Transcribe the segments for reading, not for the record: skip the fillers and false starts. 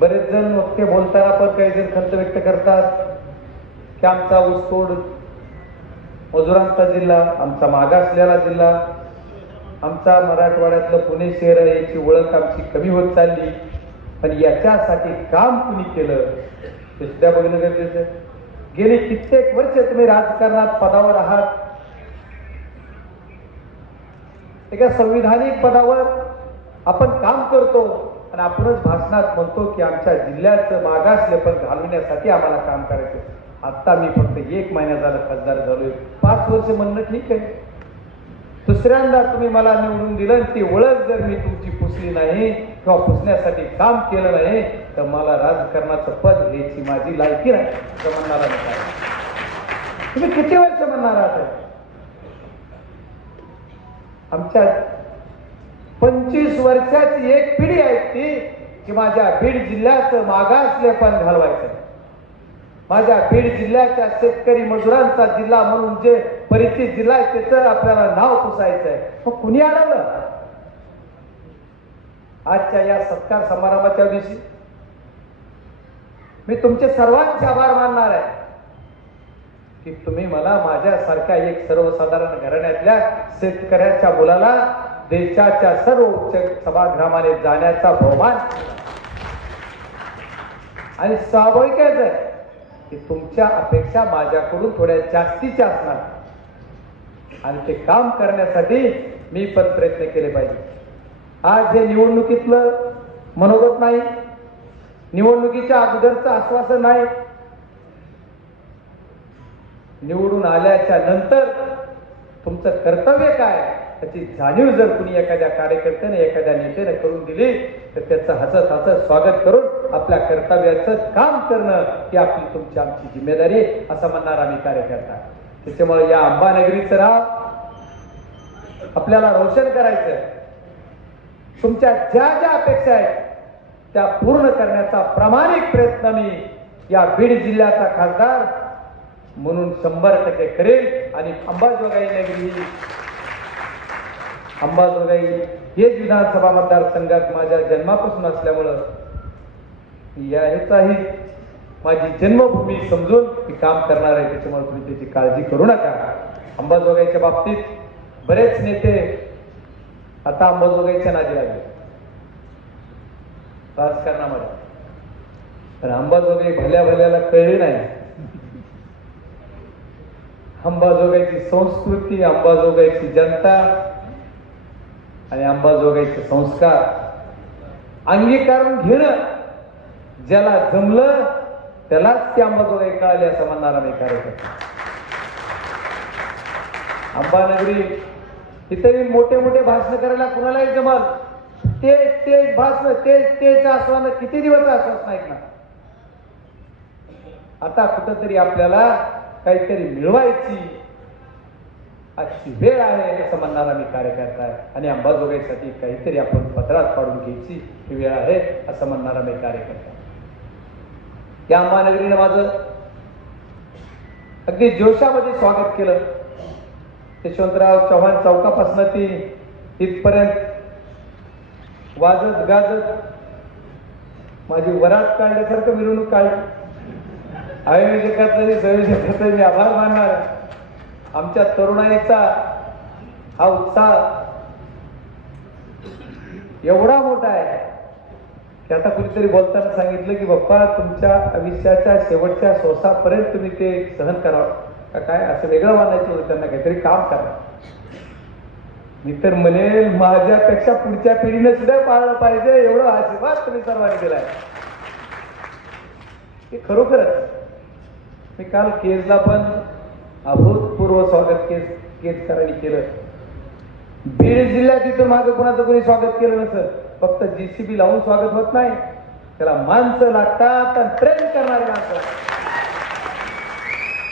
बरेच जण नुकते बोलताना पण काही जण खंत व्यक्त करतात की आमचा ऊसतोड मजुरांचा जिल्हा, आमचा मागासलेला जिल्हा, आमचा मराठवाड्यातलं पुणे शहर याची ओळख आमची कमी होत चालली. पण याच्यासाठी काम कुणी केलं ते सुद्धा बघणं गरजेचं आहे. गेली कित्येक वर्ष तुम्ही राजकारणात पदावर आहात. एका संविधानिक पदावर आपण काम करतो आणि आपणच भाषणात म्हणतो की आमच्या जिल्ह्याचं मागासलेपण घालवण्यासाठी आम्हाला काम करायचं. आता मी फक्त 1 महिना झाला खासदार झालोय. 5 वर्ष म्हणणं ठीक आहे. दुसऱ्यांदा तुम्ही मला निवडून दिलं, ती ओळख जर मी तुमची पुसली नाही किंवा पुसण्यासाठी काम केलं नाही तर मला राजकारणाचं पद घ्यायची माझी लायकी नाही असं म्हणणारा नाही. तुम्ही किती वर्ष म्हणणार आहात? आमच्या 25 वर्षाची एक पिढी आहे ती की माझ्या बीड जिल्ह्याचं मागासलेपण घालवायचं. माझ्या बीड जिल्ह्याच्या शेतकरी मजुरांचा जिल्हा म्हणून जे परिचित जिल्हा आहे त्याचं आपल्याला नाव पुसायचं आहे. मग कुणी अडवलं? आजच्या या सत्कार समारंभाच्या दिवशी मी तुमचे सर्वांचे आभार मानणार आहे की तुम्ही मला माझ्यासारख्या एक सर्वसाधारण घराण्यातल्या शेतकऱ्याच्या मुलाला देशाच्या सर्व उच्च सभागृहामध्ये जाण्याचा बहुमान आणि स्वाभाविकच आहे की तुमच्या अपेक्षा माझ्याकडून थोड्या जास्तीच्या असणार आणि ते काम करण्यासाठी मी पण प्रयत्न केले पाहिजे. आज हे निवडणुकीतलं मनोगत नाही, निवडणुकीच्या अगोदरचं आश्वासन नाही. निवडून आल्याच्या नंतर तुमचं कर्तव्य काय त्याची जाणीव जर कुणी एखाद्या कार्यकर्त्याने एखाद्या नेत्याने करून दिली तर त्याचं हसत हसत स्वागत करून आपल्या कर्तव्याचं काम करणं ही आपली तुमची आमची जिम्मेदारी असं म्हणणार आम्ही कार्यकर्ता. त्याच्यामुळे या अंबानगरीचं नाव आपल्याला रोशन करायचं. तुमच्या ज्या ज्या अपेक्षा आहेत त्या पूर्ण करण्याचा प्रामाणिक प्रयत्न मी या बीड जिल्ह्याचा खासदार म्हणून 100% करेल. आणि अंबाजोगाई नगरी अंबाजोगाई हेच विधानसभा मतदारसंघात माझ्या जन्मापासून असल्यामुळं ह्याचाही माझी जन्मभूमी समजून मी काम करणार आहे. त्याच्यामुळे तुम्ही त्याची काळजी करू नका. अंबाजोगाईच्या बाबतीत बरेच नेते आता अंबाजोगाईच्या नादी लागले राजकारणामध्ये, पण अंबाजोगाई भल्या भल्याला कळली नाही. अंबाजोगाईची संस्कृती, अंबाजोगाईची जनता आणि अंबाजोगाईचे संस्कार अंगीकारून घेणं ज्याला जमलं त्यालाच ती अंबाजोगाई कळाली असं म्हणणारा मी कार्यकर्ता. अंबानगरी इथे मोठे मोठे भाषण करायला कुणालाही जमल. तेच भाषण तेच आसवानं किती दिवस आश्वासन ऐकणार. आता कुठंतरी आपल्याला काहीतरी मिळवायची अशी वेळ आहे असं म्हणणारा मी कार्यकर्ता आहे. आणि अंबाजोगाईसाठी काहीतरी आपण पदरात पाडून घ्यायची ही वेळ आहे असं म्हणणारा मी कार्यकर्ता. या अंबानगरीने माझं अगदी जोशामध्ये स्वागत केलं. यशवंतराव चव्हाण चौकापासून ती इथपर्यंत वाजत गाजत माझी वरात काढल्यासारखं मिरवणूक काढली. आयोजकाचा संयोजकाचा मी आभार मानणार. आमच्या तरुणाईचा हा उत्साह एवढा मोठा आहे की आता कुणीतरी बोलताना सांगितलं की बाप्पा तुमच्या आयुष्याच्या शेवटच्या श्वासापर्यंत तुम्ही ते सहन करावं का काय असं वेगळं मानायचं होतं. त्यांना काहीतरी काम करा. मी तर म्हणेल माझ्यापेक्षा पुढच्या पिढीने सुद्धा पाळलं पाहिजे एवढं आशीर्वाद तुम्ही सर्वांनी दिलाय. हे खरोखरच मी काल केजला पण अभूतपूर्व स्वागत केजकरांनी केलं. बीड जिल्ह्यात इथं मागं कोणाचं कोणी स्वागत केलं नसतं. फक्त JCB लावून स्वागत होत नाही, त्याला माणसं लागतात आणि प्रेम करणारे माणसं लागतात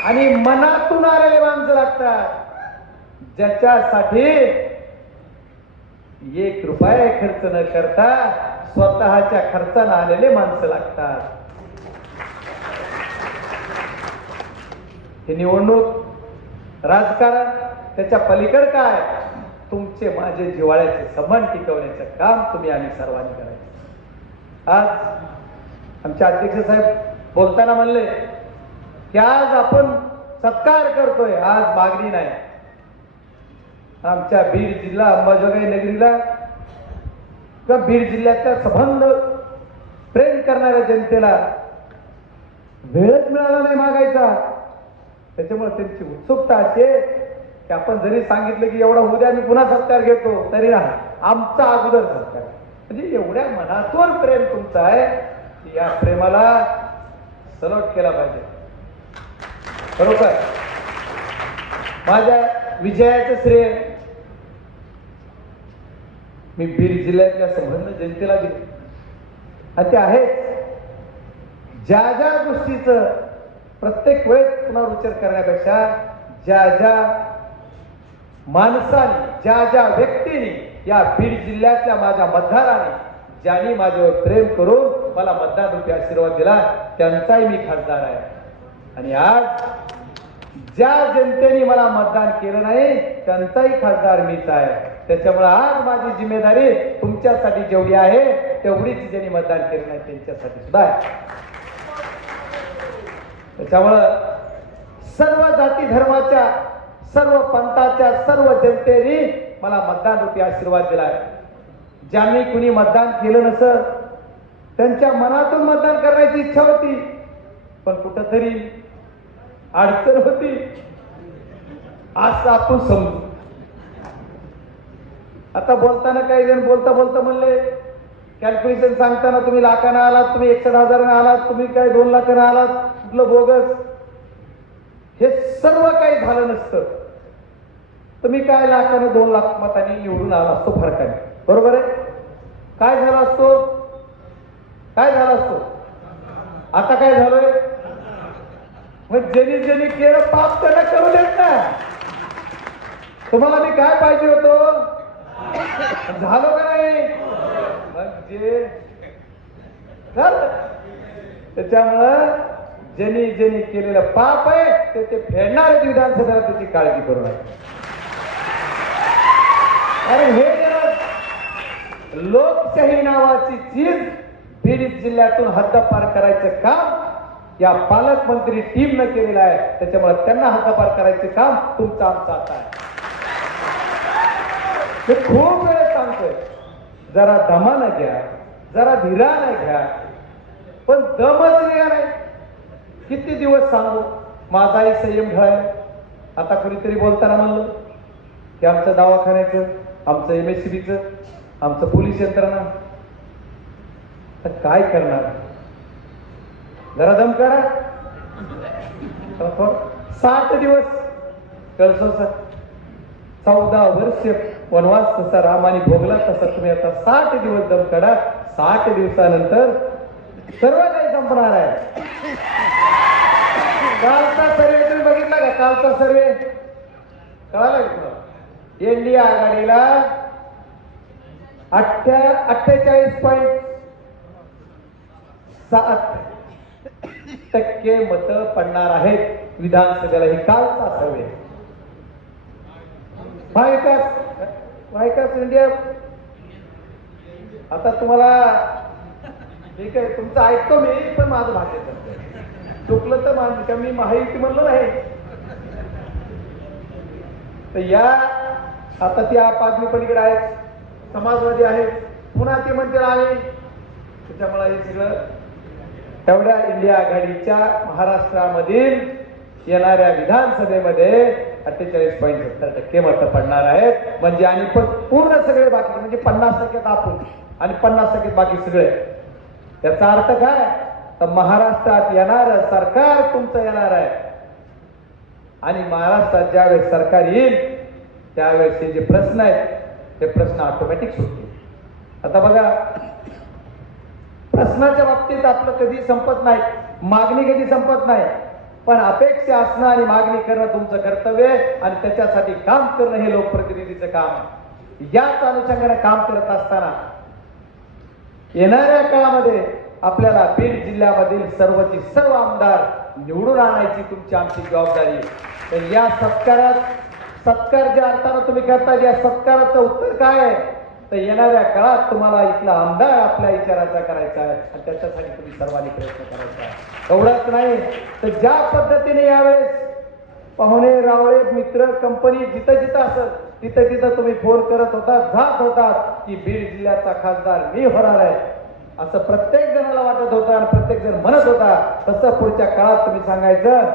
आणि मनातून आलेले माणसं लागतात ज्याच्यासाठी 1 रुपया खर्च न करता स्वतःच्या खर्चाने आलेले माणसं लागतात. ही निवडणूक राजकारण त्याच्या पलीकडे काय तुमचे माझे जिव्हाळ्याचे संबंध टिकवण्याचं काम तुम्ही आम्ही सर्वांनी करायचं. आज आमचे अध्यक्ष साहेब बोलताना म्हणले की आज आपण सत्कार करतोय, आज मागणी नाही. आमच्या बीड जिल्हा अंबाजोगाई नगरीला किंवा बीड जिल्ह्यातल्या संबंध प्रेम करणाऱ्या जनतेला वेळच मिळाला नाही मागायचा. त्याच्यामुळे त्यांची उत्सुकता अशी आहे की आपण जरी सांगितलं की एवढा उद्या मी पुन्हा सत्कार घेतो तरी नाही, आमचा अगोदर सत्कार. म्हणजे एवढ्या मनातून प्रेम तुमचं आहे की या प्रेमाला सलोट केला पाहिजे. बरोबर, माझ्या विजयाचं श्रेय मी बीड जिल्ह्यातल्या संबंध जनतेला दिले. आणि ते आहे ज्या ज्या गोष्टीचं प्रत्येक वेळेस पुनरुच्चार करण्यापेक्षा ज्या ज्या माणसाने, ज्या ज्या व्यक्तीने या बीड जिल्ह्यातल्या माझ्या मतदाराने ज्यांनी माझ्यावर प्रेम करून मला मतदान रूपी आशीर्वाद दिला त्यांचाही मी खासदार आहे. आणि आज ज्या जनतेने मला मतदान केलं नाही त्यांचाही खासदार मीच आहे. त्याच्यामुळे आज माझी जिम्मेदारी तुमच्यासाठी जेवढी आहे तेवढीच ज्यांनी मतदान केलं नाही त्यांच्यासाठी सुद्धा आहे. त्याच्यामुळं सर्व जाती धर्माच्या, सर्व पंथाच्या, सर्व जनतेने मला मतदान रूपी आशीर्वाद दिला आहे. ज्यांनी कुणी मतदान केलं नसं त्यांच्या मनातून मतदान करण्याची इच्छा होती, पण कुठंतरी अडचण होती असं आपण समजू. आता बोलताना काही जण बोलता बोलता म्हणले कॅल्क्युलेशन सांगताना तुम्ही लाखानं आलात, तुम्ही 61,000 आलात, तुम्ही काय 2 लाखानं आलात, कुठलं बोगस. हे सर्व काही झालं नसतं तर मी काय लाखानं 2 लाख मतांनी निवडून आला असतो फरकाने. बरोबर आहे? काय झालं असतो? काय झालं असतो? आता काय झालंय? मग ज्यांनी ज्यांनी केलं पाप त्यांना करू देत ना. तुम्हाला मी काय पाहिजे होतो? झालं का नाही? म्हणजे झालं. त्याच्यामुळं ज्यांनी ज्यांनी केलेलं पाप आहे ते फेडणार विधानसभेला, त्याची काळजी करू नये. अरे हे लोकशाही नावाची चीज बीड जिल्ह्यातून हद्दपार करायचं काम या पालकमंत्री टीम न केलेलं आहे. त्याच्यामुळे त्यांना हद्दपार करायचं काम तुमचं आमचं आता आहे. ते खूप वेळेस सांगतोय जरा दमानं घ्या, जरा धीरानं घ्या, पण दमच नाही. किती दिवस सांगू माझाही संयम ढळाय. आता कुणीतरी बोलताना म्हणलं की आमचं दवाखान्याचं, आमचं MSCBचं, आमचं पोलीस यंत्रणा, तर काय करणार? जरा दम काढा. 60 दिवस कळसोचा 14 वर्ष वनवास तसा रामाने भोगला तसा तुम्ही आता 60 दिवस दम काढा. 60 दिवसानंतर सर्व काही संपणार आहे. कालचा सर्वे तुम्ही बघितला का? कालचा सर्वे कळाला का तुम्हाला? इंडिया आघाडीला 48.7% मत पडणार आहेत विधानसभेला. ही कालचा सर्वे. महाविकास इंडिया आता तुम्हाला ठीक आहे तुमचं ऐकतो मी, पण माझं भाषण करतो. चुकलं तर मान, मी महायुती म्हणलो नाही. तर या आता ती आप आदमी पलीकडे आहेत, समाजवादी आहेत, पुन्हा ते म्हणतील आम्ही. त्याच्यामुळे हे सगळं एवढ्या इंडिया आघाडीच्या महाराष्ट्रामधील येणाऱ्या विधानसभेमध्ये 48.70% मतं पडणार आहेत. म्हणजे आणि पण पूर्ण सगळे बाकी म्हणजे 50% आपण आणि 50% बाकी सगळे. त्याचा अर्थ काय? तर महाराष्ट्रात येणार सरकार तुमचं येणार आहे. आणि महाराष्ट्रात ज्यावेळेस सरकार येईल त्यावेळेस हे जे प्रश्न आहेत ते प्रश्न ऑटोमॅटिक सुटतील. आता बघा, प्रश्नाच्या बाबतीत आपलं कधी संपत नाही, मागणी कधी संपत नाही, पण अपेक्षा असणं आणि मागणी करणं तुमचं कर्तव्य आहे. आणि त्याच्यासाठी काम करणं हे लोकप्रतिनिधीचं काम आहे. याच अनुषंगाने काम करत असताना येणाऱ्या काळामध्ये आपल्याला बीड जिल्ह्यामधील सर्वची सर्व आमदार निवडून आणायची तुमची आमची जबाबदारी. तर या सत्कार ज्या अर्थानं तुम्ही करता, या सत्काराचं उत्तर काय आहे? तर येणाऱ्या काळात तुम्हाला इथला आमदार आपल्या विचाराचा करायचा आहे आणि त्याच्यासाठी तुम्ही सर्वांनी प्रयत्न करायचा आहे. एवढंच नाही तर ज्या पद्धतीने यावेळेस पाहुणे रावळे मित्र कंपनी जिथं जिथं असेल तिथं तिथं तुम्ही फोन करत होता जात होतात की बीड जिल्ह्याचा खासदार मी होणार आहे असं प्रत्येक जणाला वाटत होतं आणि प्रत्येक जण म्हणत होता. तसं पुढच्या काळात तुम्ही सांगायचं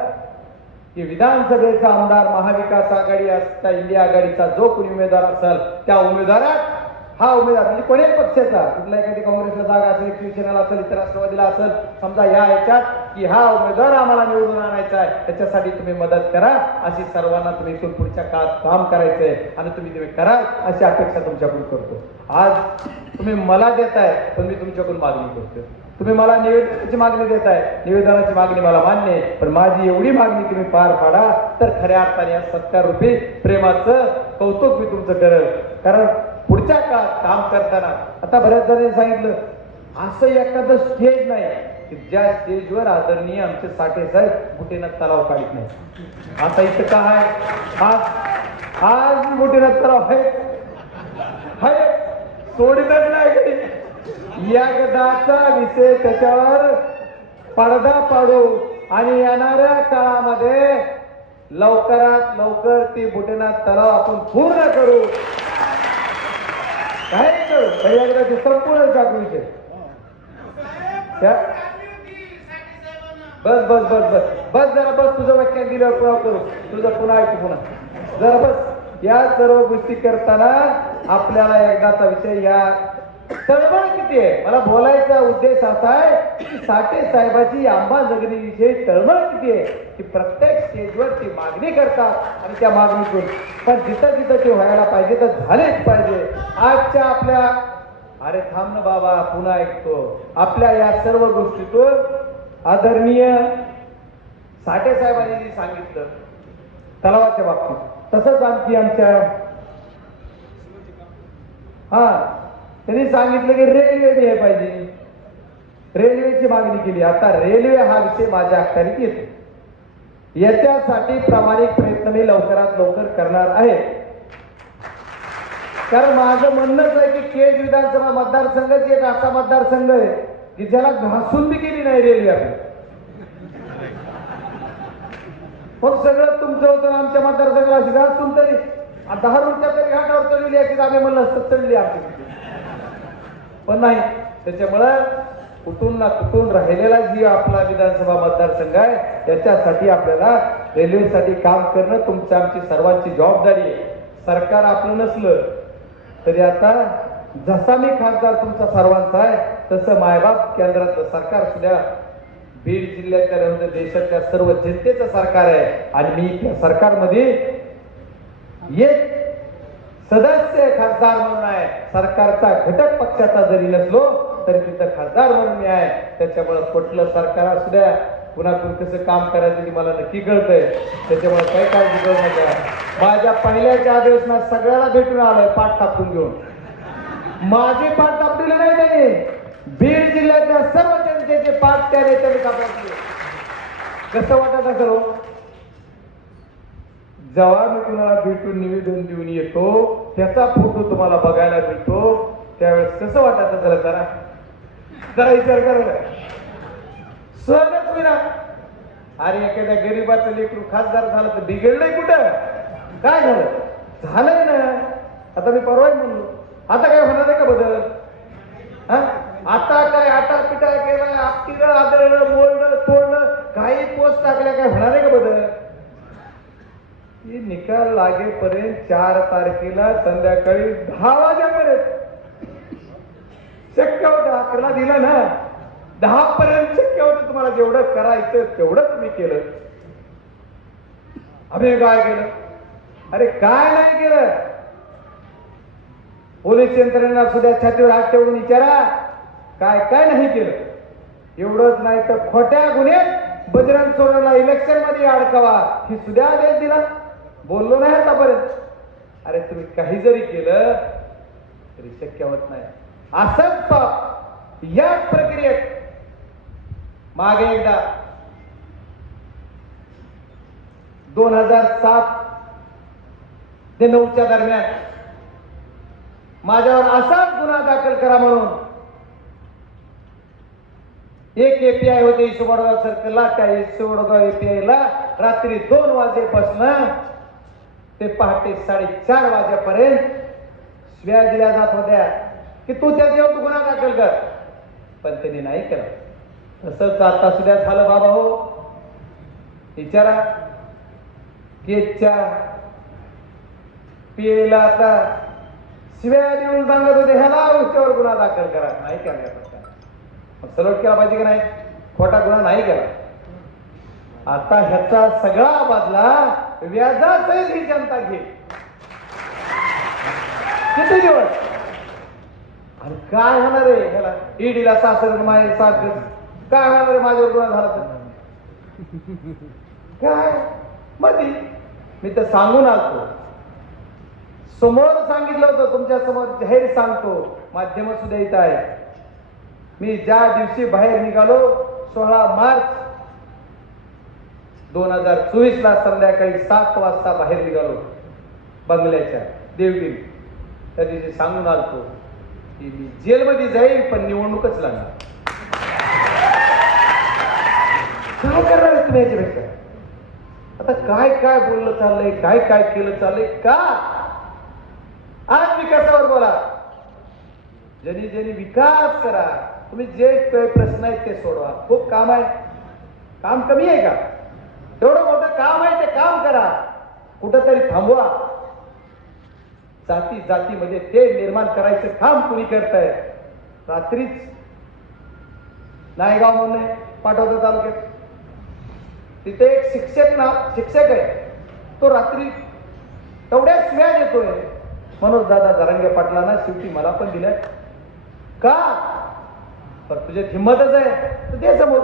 की विधानसभेचा आमदार महाविकास आघाडी असता इंडिया आघाडीचा जो कोणी उमेदवार असेल त्या उमेदवारात हा उमेदवार म्हणजे कोणत्याही पक्षाचा कुठला एखादी काँग्रेसला जागा असेल शिवसेनेला असेल इतर राष्ट्रवादीला असेल समजा या याच्यात की हा उमेदवार आम्हाला निवडून आणायचा आहे त्याच्यासाठी तुम्ही मदत करा अशी सर्वांना तुम्ही इथून पुढच्या काळात काम करायचंय आणि तुम्ही कराल अशी अपेक्षा तुमच्याकडून करतो. आज तुम्ही मला देताय पण मी तुमच्याकडून मागणी करतो. तुम्ही मला निवेदनाची मागणी देताय निवेदनाची मागणी मला मान्य आहे पण माझी एवढी मागणी तुम्ही पार पाडा तर खऱ्या अर्थाने या सत्कारूपी प्रेमाचं कौतुक मी तुमचं करेल. कारण पुढच्या काळात काम करताना आता बऱ्याच जणांनी सांगितलं असं एखादं स्टेज नाही की ज्या स्टेजवर आदरणीय आमचे साठे साहेब बुटेनाथ तलाव काढत नाही. आता इथं काय आज बुटेनाथ तलाव आहे सोडतच नाही. एकदाचा विषय त्याच्यावर पडदा पाडू आणि येणाऱ्या काळामध्ये लवकरात लवकर ती बुटेनाथ तलाव आपण पूर्ण करू. काय करू एकदा ते संपूर्ण जागू विषय. बस बस बस बस बस जरा बस तुझं व्याख्यान दिल्यावर पुन्हा करू तुझं पुन्हा ऐकू पुन्हा जरा बस. या सर्व गोष्टी करताना आपल्याला एकदाचा विषय या तळमळ किती आहे मला बोलायचा उद्देश असा आहे की साठे साहेबाची अंबाजोगाई विषयी तळमळ किती आहे की प्रत्येक स्टेजवर ती मागणी करतात आणि त्या मागणीतून पण जिथं जिथं ते व्हायला पाहिजे तर झालेच पाहिजे. आजच्या आपल्या अरे थांब ना बाबा पुन्हा ऐकतो आपल्या या सर्व गोष्टीतून आदरणीय साठे साहेबांनी जे सांगितलं तलावाच्या बाबतीत तसंच आणखी आमच्या त्यांनी सांगितलं की रेल्वे बी हे पाहिजे रेल्वेची मागणी केली. आता रेल्वे हा विषय माझ्या अखत्यारीत येतो. याच्यासाठी प्रामाणिक प्रयत्न मी लवकरात लवकर करणार आहे. कारण माझं म्हणणंच आहे की केज विधानसभा मतदारसंघाची एक असा मतदारसंघ आहे की ज्याला घासून बी केली नाही रेल्वे. पण सगळं तुमचं होतं आमच्या मतदारसंघाला अशी घासून तरी 10 रुपया तरी घाटावर चढवली याची आम्ही म्हणलं असतं चढली आमची पण नाही. त्याच्यामुळं कुठून ना कुठून राहिलेला जी आपला विधानसभा मतदारसंघ आहे याच्यासाठी आपल्याला रेल्वेसाठी काम करणं तुमची आमची सर्वांची जबाबदारी आहे. सरकार आपलं नसलं तरी आता जसा मी खासदार तुमचा सर्वांचा आहे तसं मायबाप केंद्रातलं सरकार सुद्धा बीड जिल्ह्यातल्या देशातल्या सर्व जनतेचं सरकार आहे आणि मी त्या सरकारमध्ये एक सदस्य खासदार म्हणून आहे. सरकारचा घटक पक्षाचा जरी नसलो तरी तिथं खासदार म्हणून मी आहे. त्याच्यामुळे कुठलं सरकार असू द्या पुन्हा कसं काम करायचं की मला नक्की कळतंय. त्याच्यामुळे काही काळजी करू नका. माझ्या पहिल्याच्या अधिवेशनात सगळ्याला भेटून आलोय पाठ टाकून घेऊन. माझी पाठ टाकलेली नाही त्यांनी बीड जिल्ह्यातल्या सर्व जनतेचे पाठ त्या नेत्याने कापले. कसं वाटत असेल हो जेव्हा मी कुणाला भेटून निवेदन देऊन येतो त्याचा फोटो तुम्हाला बघायला मिळतो त्यावेळेस कसं वाटत असेल जरा जरा विचार करा. सहजच विना अरे एखाद्या गरीबाचं लेकरू खासदार झालं तर बिघडलंय कुठं काय झालं झालंय ना. आता मी परवाच म्हणलो आता काय होणार आहे का बदल. आता काय आटा पिटा केला आपटीनं आदळलं मोडलं तोडलं काही पोस्ट टाकल्या काय होणार आहे का बदल. ही निकाल लागेपर्यंत 4 तारखेला संध्याकाळी 10 वाजेपर्यंत शक्य होतं. 11 दिलं ना 10 पर्यंत शक्य होतं. तुम्हाला जेवढं करायचं तेवढंच मी केलं. आम्ही काय केलं अरे काय नाही केलं. पोलीस यंत्रणेला सुद्धा छातीवर हात ठेवून विचारा काय काय नाही केलं. एवढंच नाही तर खोट्या गुन्ह्यात बजरंग सोरेला इलेक्शन मध्ये अडकवा ही सुद्धा आदेश दिला. बोललो नाही आतापर्यंत. अरे तुम्ही काही जरी केलं तरी शक्य होत नाही. असंच पाप याच प्रक्रियेत मागे एकदा 2007 ते 2009च्या दरम्यान माझ्यावर असाच गुन्हा दाखल करा म्हणून एक एपीआय होते इसवडगाव सर्कलला, त्या इसवडगाव एपीआयला रात्री 2 वाजेपासून ते पहाटे 4:30 वाजेपर्यंत शिव्या दिल्या जात होत्या की तू त्याच्यावर गुन्हा दाखल कर, पण त्यांनी नाही केलं. तसंच आता सुद्धा झालं बाबा हो. विचारा केच्या पीएला आता शिव्या देऊन सांगत होते ह्याला उच्यावर गुन्हा दाखल करा, नाही केला. मग सलट केला पाहिजे की नाही? खोटा गुन्हा नाही केला. आता ह्याचा सगळा बदला व्याजासहित ही जनता घेईल. किती दिवस? आणि काय होणार आहे ह्याला? ईडीला सासर माहेर सासर काय होणार आहे? माझ्यावर गुन्हा झाला तर काय मध्ये मी तर सांगून आलतो, समोर सांगितलं होतं, तुमच्या समोर जाहीर सांगतो, माध्यम सुद्धा इथं आहे. मी ज्या दिवशी बाहेर निघालो 16 मार्च 2024 ला संध्याकाळी 7 वाजता बाहेर निघालो बंगल्याच्या देवगिरी, त्या दिवशी सांगून आलतो की मी जेलमध्ये जाईल पण निवडणूकच लागणार. काय करणार आहे तुम्ही याच्यापेक्षा? आता काय काय बोललं चाललंय, काय काय केलं चाललंय का? आज विकासावर बोला, ज्यांनी ज्यांनी विकास करा. तुम्ही जे काही प्रश्न आहेत ते सोडवा. खूप काम आहे, काम कमी आहे का? एवढं मोठं काम आहे ते काम करा. कुठंतरी थांबवा. जाती जातीमध्ये ते निर्माण करायचं काम कुणी करताय? रात्रीच नायगाव म्हणून पाठवतो तालुक्यात, तिथे एक शिक्षक आहे, तो रात्री तेवढ्याच शिव्या देतोय. मनोज दादा जरांगे पाटलांना शेवटी मला पण दिल्या का? तर तुझ्या हिंमतच आहे तर दे समोर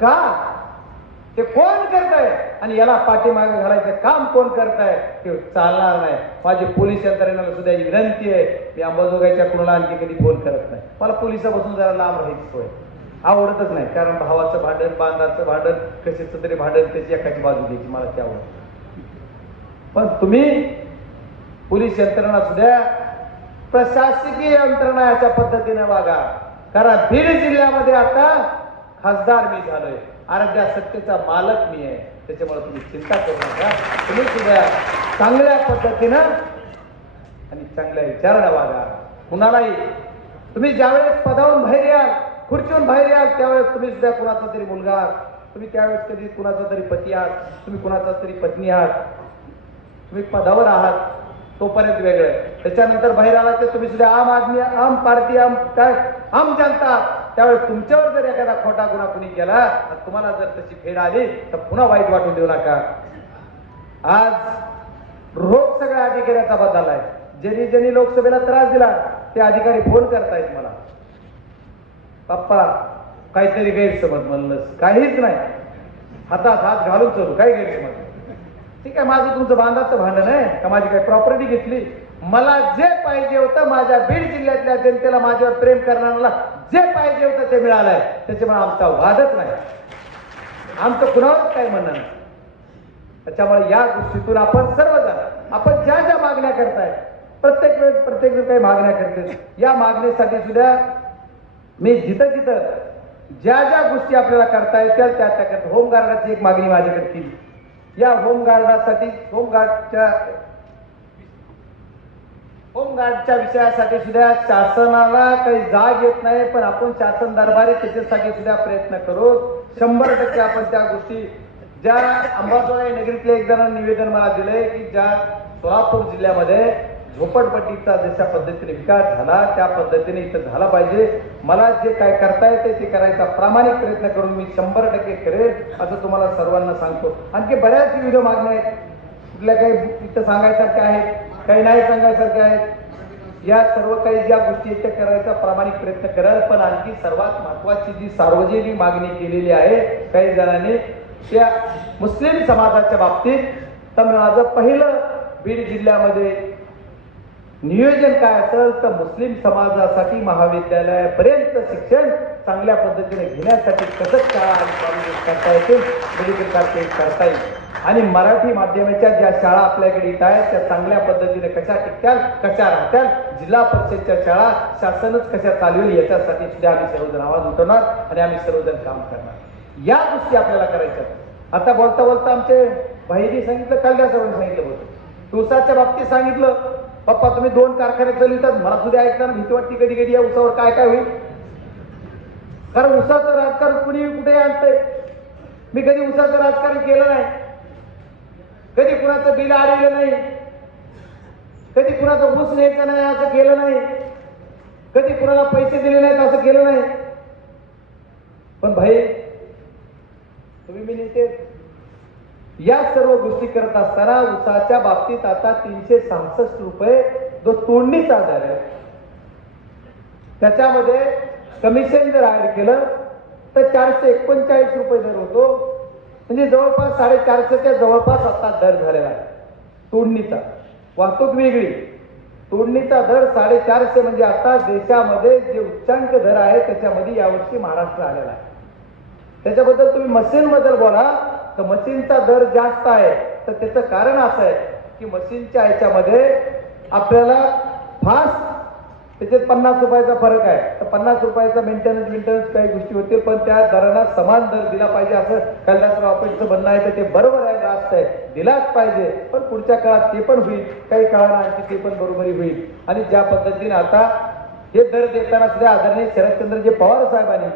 का? ते कोण करताय आणि याला पाठीमागे घालायचं काम कोण करताय? ते चालणार नाही. माझी पोलीस यंत्रणेला सुद्धा विनंती आहे, मी अंबाजोगाईच्या कुणाला आणखी कधी फोन करत नाही. मला पोलिसापासून जरा लांब राहायची सोय आवडतच नाही, कारण भावाचं भांडण, बांधाचं भांडण, कशाचं तरी भांडण, त्याची एकाची बाजू घ्यायची मला ते आवडत. पण तुम्ही पोलीस यंत्रणा सुद्धा प्रशासकीय यंत्रणा याच्या पद्धतीने वागा. कारण बीड जिल्ह्यामध्ये आता खासदार मी झालोय, अर्ध्या सत्तेचा मालक मी आहे, त्याच्यामुळे तुम्ही चिंता करू नका. तुम्ही सुद्धा चांगल्या पद्धतीनं आणि चांगल्या विचाराने वागा. कुणालाही तुम्ही ज्यावेळेस पदावरून बाहेर याल, खुर्चीवरून बाहेर याल, त्यावेळेस तुम्ही सुद्धा कुणाचा तरी मुलगा आहात, तुम्ही त्यावेळेस कधी कुणाचा तरी पती आहात, तुम्ही कुणाचा तरी पत्नी आहात, तुम्ही पदावर आहात तोपर्यंत वेगळं. त्याच्यानंतर बाहेर आला तर तुम्ही सुद्धा आम आदमी, आम पार्टी, आम जनता. त्यावेळेस तुमच्यावर जर एखादा खोटा गुन्हा कुणी केला, तुम्हाला जर तशी फेड आली तर पुन्हा वाईट वाटून देऊ नका. आज रोग सगळ्या अधिकाऱ्याचा बदललाय. ज्यांनी ज्यांनी लोकसभेला त्रास दिला ते अधिकारी फोन करतायत मला, पप्पा काहीतरी गैरसमज. म्हणलं काहीच नाही, हातात हात घालून चालू, काय गैरसमज? ठीक आहे, माझं तुमचं बांधाचं भांडण आहे का? माझी काही प्रॉपर्टी घेतली? मला जे पाहिजे होतं, माझ्या बीड जिल्ह्यातल्या जनतेला, माझ्यावर प्रेम करणाऱ्याला जे पाहिजे होतं ते मिळालंय. त्याच्यामुळे आमचा वादच नाही, आमचं कुणावरच काय म्हणणं नाही. त्याच्यामुळे या गोष्टीतून आपण सर्वजण, आपण ज्या ज्या मागण्या करताय, प्रत्येक वेळेस काही मागण्या करते, या मागणीसाठी सुद्धा मी जिथं जिथं ज्या ज्या गोष्टी आपल्याला करता येतील त्या त्या करतो. होमगार्डाची एक मागणी माझ्याकडे केली. या होमगार्डासाठी, होमगार्डच्या विषयासाठी सुद्धा शासनाला काही जाग येत नाही, पण आपण शासन दरबारी त्याच्यासाठी सुद्धा प्रयत्न करू. 100% आपण त्या गोष्टी, ज्या अंबाजोगाई नगरीतले एक जणांनी निवेदन मला दिलंय की ज्या सोलापूर जिल्ह्यामध्ये झोपडपट्टीचा जशा पद्धतीने विकास झाला त्या पद्धतीने इथं झाला पाहिजे. मला जे काय करता येते ते करायचा प्रामाणिक प्रयत्न करून मी 100% करेल असं तुम्हाला सर्वांना सांगतो. आणखी बऱ्याच विविध मागण्या आहेत, कुठल्या काही इथं सांगायसारख्या आहेत, काही नाही सांगायसारख्या आहेत. या सर्व काही ज्या गोष्टी आहेत त्या करायचा प्रामाणिक प्रयत्न कराल. पण आणखी सर्वात महत्वाची जी सार्वजनिक मागणी केलेली आहे काही जणांनी, त्या मुस्लिम समाजाच्या बाबतीत, तर माझं पहिलं बीड जिल्ह्यामध्ये नियोजन काय असेल तर मुस्लिम समाजासाठी महाविद्यालयापर्यंत शिक्षण चांगल्या पद्धतीने घेण्यासाठी कसं शाळा आणि कॉलेजेस करता येतील, मेडिकल कॉलेज करता येईल, आणि मराठी माध्यमाच्या ज्या शाळा आपल्याकडे येत आहेत त्या चांगल्या पद्धतीने कशा टिकत्याल, कशा राहत्याल, जिल्हा परिषदच्या शाळा शासनच कशा चालवेल याच्यासाठी सुद्धा आम्ही सर्वजण आवाज उठवणार आणि आम्ही सर्वजण काम करणार. या गोष्टी आपल्याला करायच्या. आता बोलता बोलता आमचे भाईजी सांगितलं, कल्याण साहेबांनी सांगितलं होतं, ऊसाच्या बाबतीत सांगितलं, पप्पा तुम्ही 2 कारखाने चालवितात, मला सुद्धा ऐकताना भीती वाटते कधी कधी या ऊसावर काय काय होईल. कारण ऊसाचं राजकारण कुणी कुठे आणतंय. मी कधी ऊसाचं राजकारण केलं नाही, कधी कुणाचं बिल आलेलं नाही, कधी कुणाचा ऊस न्यायचा नाही असं केलं नाही, कधी कुणाला पैसे दिले नाहीत असं केलं नाही. पण भाई तुम्ही मी नेते, या सर्व गोष्टी करत असताना ऊसाच्या बाबतीत आता 366 रुपये जो तोडणीचा दर आहे त्याच्यामध्ये कमिशन जर ऍड केलं तर 439 रुपये दर होतो. म्हणजे जवळपास 450च्या जवळपास आता दर झालेला आहे तोडणीचा. वाहतूक वेगळी, तोडणीचा दर 450 म्हणजे आता देशामध्ये जे उच्चांक दर आहे त्याच्यामध्ये यावर्षी महाराष्ट्र आलेला आहे. त्याच्याबद्दल तुम्ही मशीन बद्दल बोला तर मशीनचा दर जास्त आहे, तर त्याचं कारण असं आहे की मशीनच्या ह्याच्यामध्ये आपल्याला फास्ट त्याच्यात 50 रुपयाचा फरक आहे, तर 50 रुपयाचा मेंटेनन्स काही गोष्टी होतील, पण त्या दरांना समान दर दिला पाहिजे असं कैलासराव ऑफिसचं म्हणणं आहे. तर ते बरोबर आहे, रास्त आहे, दिलाच पाहिजे, पण पुढच्या काळात ते पण होईल, काही काळाला आणखी ते पण बरोबरी होईल. आणि ज्या पद्धतीने आता हे दर देताना सुद्धा आदरणीय शरदचंद्रजी पवार साहेबांनी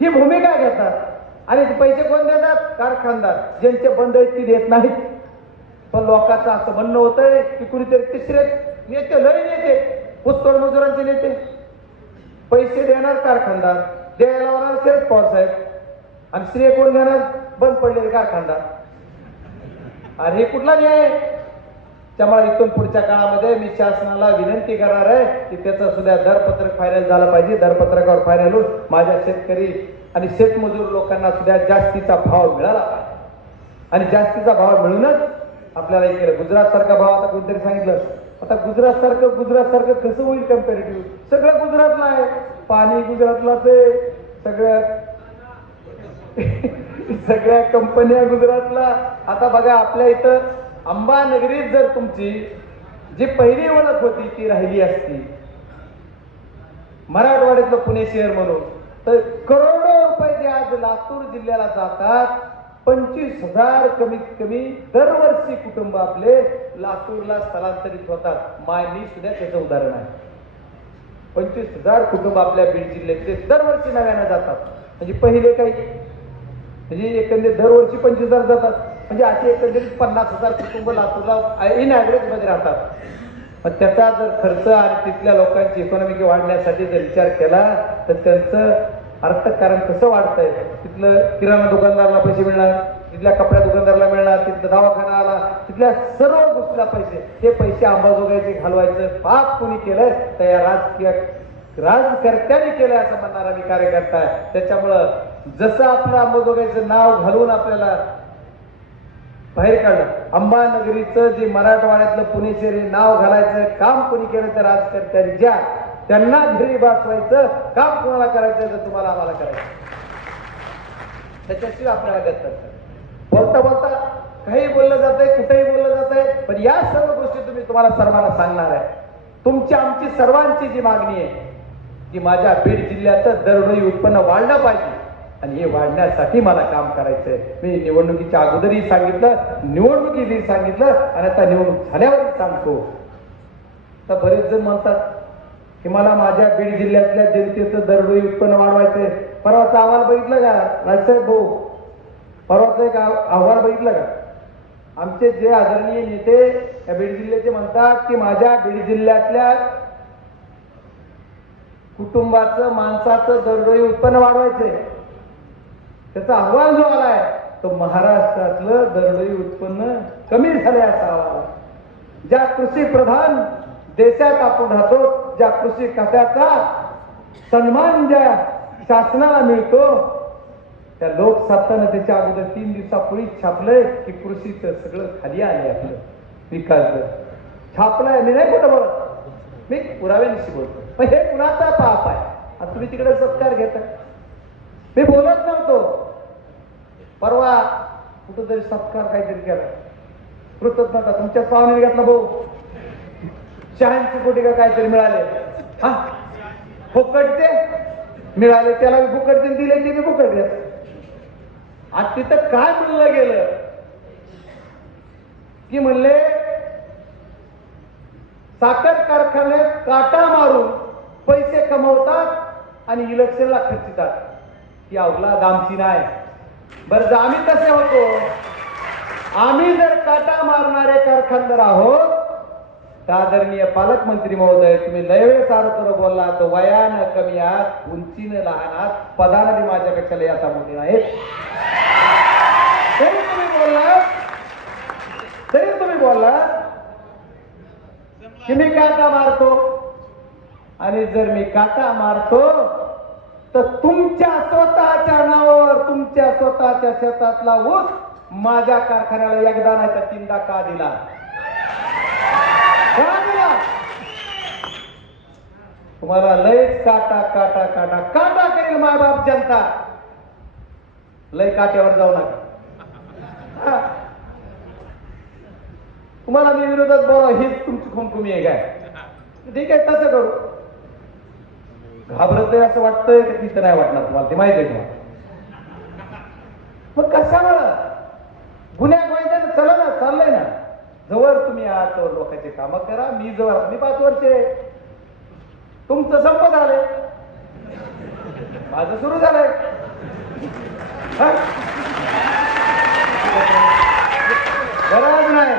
ही भूमिका घेतात. आणि पैसे कोण देतात? कारखानदार. ज्यांचे बंद आहेत ती देत नाहीत. पण लोकांचं असं म्हणणं होतंय की कुणीतरी तिसरे नेते, लय नेते, ऊसतोड मजुरांचे नेते, पैसे देणार कारखानदार, द्यायला होणार शरद पवार साहेब, आणि श्रेय कोण देणार? बंद पडलेले कारखानदार. अरे हे कुठला न्याय? त्यामुळे इथून पुढच्या काळामध्ये मी शासनाला विनंती करणार आहे की त्याचं सुद्धा दरपत्रक फायनल झालं पाहिजे. दरपत्रकावर फायनल होऊन माझ्या शेतकरी आणि शेतमजूर लोकांना सुद्धा जास्तीचा भाव मिळाला पाहिजे. आणि जास्तीचा भाव मिळूनच आपल्याला इकडे गुजरात सारखा भाव, आता कोणतरी सांगितलं, आता गुजरात सारखं कसं होईल कम्पॅरेटिव्ह? सगळं गुजरातला आहे, पाणी गुजरातलाच आहे, सगळ्या कंपन्या गुजरातला. आता बघा आपल्या इथं अंबानगरीत जर तुमची जी पहिली ओळख होती ती राहिली असती मराठवाड्यातलं पुणे शहर म्हणून, तर करोडो रुपये जे आज लातूर जिल्ह्याला जातात, 25,000 कमीत कमी दरवर्षी कुटुंब आपले लातूरला स्थलांतरित होतात. मी सुद्धा त्याचं उदाहरण आहे. 25,000 कुटुंब आपल्या बीड जिल्ह्यातले दरवर्षी नव्यानं जातात. म्हणजे पहिले काही म्हणजे एकंदरीत दरवर्षी 25,000 जातात, म्हणजे असे एकंदरीत 50,000 कुटुंब लातूरला इन ॲव्हरेज मध्ये राहतात. पण त्याचा जर खर्च आणि तिथल्या लोकांची इकॉनॉमिक वाढण्यासाठी जर विचार केला तर त्यांचं अर्थकारण कसं वाढतंय. तिथलं किराणा दुकानदाराला पैसे मिळणार, तिथल्या कपड्या दुकानदाराला मिळणार, तिथला दवाखाना आला, तिथल्या सर्व गोष्टीला पैसे, हे पैसे अंबाजोगायचे घालवायचं पाप कोणी केलंय तर या राजकर्त्यांनी केलंय असं म्हणणारा मी कार्यकर्ता आहे. त्याच्यामुळं जसं आपलं अंबाजोगाईचं नाव घालून आपल्याला बाहेर काढलं, अंबानगरीचं जे मराठवाड्यातलं पुणे शहर हे नाव घालायचं काम कोणी केलं तर राजकर्त्यांनी, ज्या त्यांना घरी बसवायचं काम कोणाला करायचं तर तुम्हाला आम्हाला करायचं, त्याच्याशिवाय आपल्याला गत बोलता बोलता काही बोललं जातंय, कुठेही बोललं जातंय. पण या सर्व गोष्टी तुम्हाला सर्वांना सांगणार आहे. तुमची आमची सर्वांची जी मागणी आहे की माझ्या बीड जिल्ह्याचं दरडोई उत्पन्न वाढलं पाहिजे, आणि हे वाढण्यासाठी मला काम करायचंय. मी निवडणुकीच्या अगोदरही सांगितलं, निवडणुकीतही सांगितलं, आणि आता निवडणूक झाल्यावरही सांगतो. तर बरेच जण म्हणतात की मला माझ्या बीड जिल्ह्यातल्या जनतेचं दरडोई उत्पन्न वाढवायचंय. परवाचा अहवाल बघितलं का राजसाहेब भाऊ? परवाचा एक अहवाल बघितलं का? आमचे जे आदरणीय नेते या बीड जिल्ह्याचे म्हणतात की माझ्या बीड जिल्ह्यातल्या कुटुंबाचं माणसाचं दरडोई उत्पन्न वाढवायचंय. त्याचा अहवाल जो आलाय तो महाराष्ट्रातलं दरडोई उत्पन्न कमी झालंय असा अहवाल. ज्या कृषी प्रधान देशात आपण राहतो, ज्या कृषी खात्याचा सन्मान ज्या शासनाला मिळतो, त्या लोकसत्तानं त्याच्या अगोदर 3 दिवसापूर्वी छापलंय की कृषीचं सगळं खाली आलंय, आपलं विकास दर. छापलाय, मी नाही कुठं बोलत, मी पुराव्यानिशी बोलतो. पण हे कुणाचा पाप आहे आणि तुम्ही तिकडे सत्कार घेता? मी बोलत नव्हतो. परवा कुठंतरी सत्कार काहीतरी केला, कृतज्ञता तुमच्या पाहुणे घेतला भाऊ, 86 कोटी का काहीतरी मिळाले, हा फुकटचे मिळाले, त्याला फुकटचे दिले, ते मी फुकट घेत. आज तिथं काय म्हणलं गेलं की म्हणले साखर कारखान्यात काटा मारून पैसे कमवतात आणि इलेक्शनला खर्चितात. ही अवलाद आमची नाही. बरं जर आम्ही तसे होतो, आम्ही जर काटा मारणारे कारखानदार आहोत, तर आदरणीय पालकमंत्री महोदय, तुम्ही लय वेळ सारखं बोलला, तर वयानं कमी आहात, उंचीनं लहान आहात, पदानं बी माझ्यापेक्षा लय आता मोठी नाहीत. तरी तुम्ही बोलला की मी काटा मारतो, आणि जर मी काटा मारतो तर तुमच्या स्वतःच्या नावावर तुमच्या स्वतःच्या शेतातला ऊस माझ्या कारखान्याला एकदा नाही तर 3दा का दिला? तुम्हाला लयच काटा काटा काटा काटा करेल मायबाप जनता. लय काट्यावर जाऊ नका. तुम्हाला मी विरोधात बोला हीच तुमची खुमखुमी आहे काय? ठीक आहे, तसं करू. घाबरत असं वाटतंय की तिथं नाही वाटणार तुम्हाला, ते माहिती आहे तुम्हाला. मग कशामुळं गुन्ह्या गोविंदानं चला ना, चाललंय ना. जवळ तुम्ही आहात तोवर लोकांचे कामं करा. मी जवळ मी 5 वर्षे, तुमचं संपत आलंय, माझं सुरू झालंय. गरज नाही.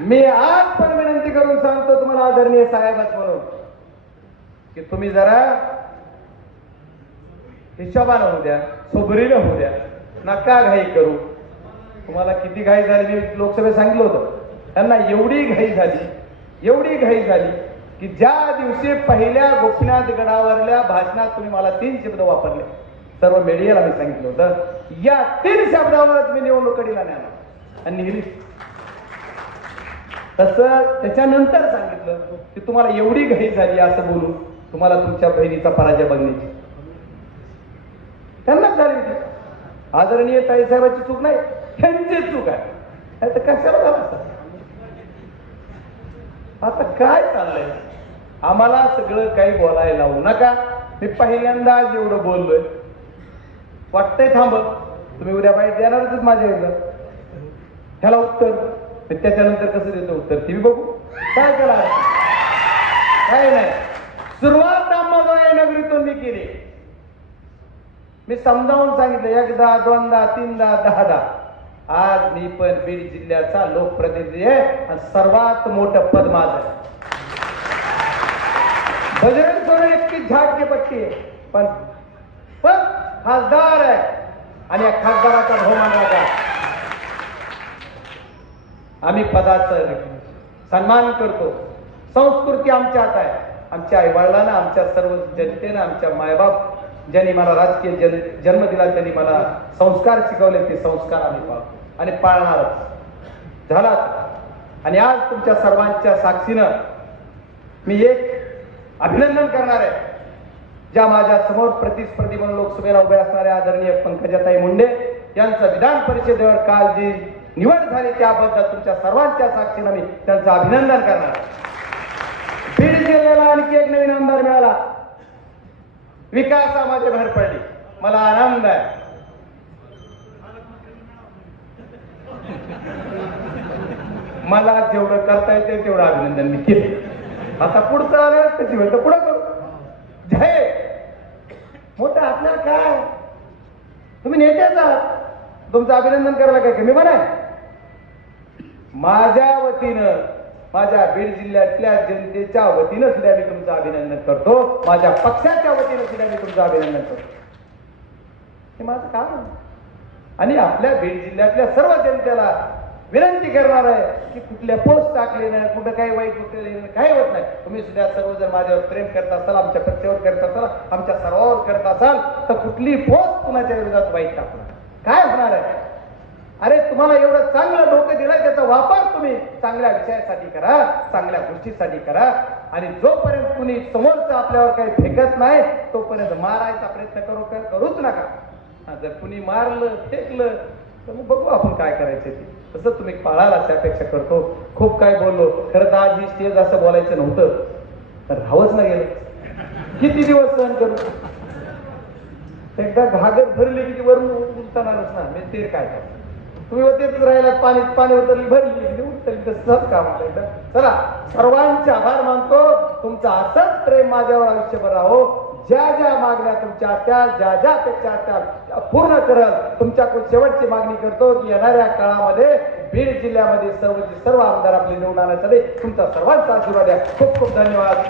मी आज पण विनंती करून सांगतो तुम्हाला आदरणीय साहेबच म्हणून की तुम्ही जरा हिशोबानं होऊ द्या, सोबरीनं होऊ द्या, नका घाई करू. तुम्हाला किती घाई झाली मी लोकसभेत सांगितलं होतं. त्यांना एवढी घाई झाली की ज्या दिवशी पहिल्या गोपीनाथ गडावरल्या भाषणात तुम्ही मला 3 शब्द वापरले, सर्व मीडियाला मी सांगितलं होतं, या 3 शब्दावरच मी निवडणूक कडीला नेणार आणि निघली. तसं त्याच्यानंतर सांगितलं की तुम्हाला एवढी घाई झाली असं बोलून तुम्हाला तुमच्या बहिणीचा पराजय बघण्याची. त्यांनाच झाली होती. आदरणीय ताईसाहेबांची चूक नाही, त्यांची चूक आहे. तर कशाला झालं असतं? आता काय चाललंय? आम्हाला सगळं काही बोलायला लावू नका. मी पहिल्यांदा एवढं बोललोय, वाटतंय थांब, तुम्ही उद्या बाईट देणारच माझ्या एकदा ह्याला उत्तर. त्याच्यानंतर कसं देतो उत्तर ती बघू. काय करा, काय नाही. सुरुवात अंबाजोगाई नगरीतून मी केली. मी समजावून सांगितलं 1दा 2दा 3दा 10दा. आज मी पण बीड जिल्ह्याचा लोकप्रतिनिधी आहे आणि सर्वात मोठं पद माझं आहे. बजरंग सोरेन इतकी झाट के पट्टी आहे, पण खासदार आहे आणि या खासदाराचा बहुमान राजा. आम्ही पदाचा सन्मान करतो. संस्कृती आमच्या हात आहे. आमच्या आईवडिलांना, आमच्या सर्व जनतेनं, आमच्या मायबाप ज्यांनी मला राजकीय जन्म दिला, त्यांनी मला संस्कार शिकवले, ते संस्कार आम्ही पाळतो आणि पाळणारच झाला. आणि आज तुमच्या सर्वांच्या साक्षीनं मी एक अभिनंदन करणार आहे. ज्या माझ्या समोर प्रतिस्पर्धी म्हणून लोकसभेला उभे असणाऱ्या आदरणीय पंकजाताई मुंडे यांचं विधान परिषदेवर काल जी निवड झाली त्याबद्दल तुमच्या सर्वांच्या साक्षीनं मी त्यांचं अभिनंदन करणार. बीड जिल्ह्याला आणखी एक नवीन आमदार मिळाला, विकासामध्ये भर पडली, मला आनंद आहे. मला जेवढं करता येते तेवढं अभिनंदन मी केलं. आता पुढचं आलं त्याची वेळ तर पुढं करू. जय मोठं आपल्याला काय, तुम्ही नेत्याच आहात, तुमचं अभिनंदन करायला काय कमी म्हणा. माझ्या वतीनं, माझ्या बीड जिल्ह्यातल्या जनतेच्या वतीनं सुद्धा मी तुमचं अभिनंदन करतो. माझ्या पक्षाच्या वतीनं सुद्धा मी तुमचं अभिनंदन करतो. हे माझं काम आहे. आणि आपल्या बीड जिल्ह्यातल्या सर्व जनतेला विनंती करणार आहे की कुठल्या पोस्ट टाकले नाही, कुठं काही वाईट कुठे काही होत नाही. तुम्ही सुद्धा सर्व जर माझ्यावर प्रेम करत असाल, आमच्या पक्षावर करत असाल, आमच्या सर्वावर करत असाल, तर कुठली पोस्ट कुणाच्या विरोधात वाईट टाकणार काय होणार आहे? अरे तुम्हाला एवढं चांगलं डोकं दिलं, त्याचा वापर तुम्ही चांगल्या विषयासाठी करा, चांगल्या गोष्टीसाठी करा. आणि जोपर्यंत कुणी समोरचं आपल्यावर काही फेकत नाही तोपर्यंत मारायचा प्रयत्न करूच नका. जर कुणी मारलं फेकलं तर मग बघू आपण काय करायचं ते. तसं तुम्ही पाळायला अशी अपेक्षा करतो. खूप काय बोललो. खरं तर आज ही स्टेज असं बोलायचं नव्हतं, तर राहावंच नाही गेलं. किती दिवस सहन करू. एकदा घागर भरली की वरून उचलणारच ना. मी ते काय करतो. तुम्ही होतेच राहिला, पाणी उतरली भरली उचलली, तसंच काम आहे. चला सर्वांचे आभार मानतो. तुमचं असंच प्रेम माझ्यावर आयुष्यभर राहो. ज्या ज्या मागण्या तुमच्या असत्याल, ज्या ज्या अपेक्षा असत्याल त्या पूर्ण करल. तुमच्याकडून शेवटची मागणी करतो की येणाऱ्या काळामध्ये बीड जिल्ह्यामध्ये सर्व आमदार आपले निवडून आणण्यासाठी तुमचा सर्वांचा आशीर्वाद द्या. खूप खूप धन्यवाद.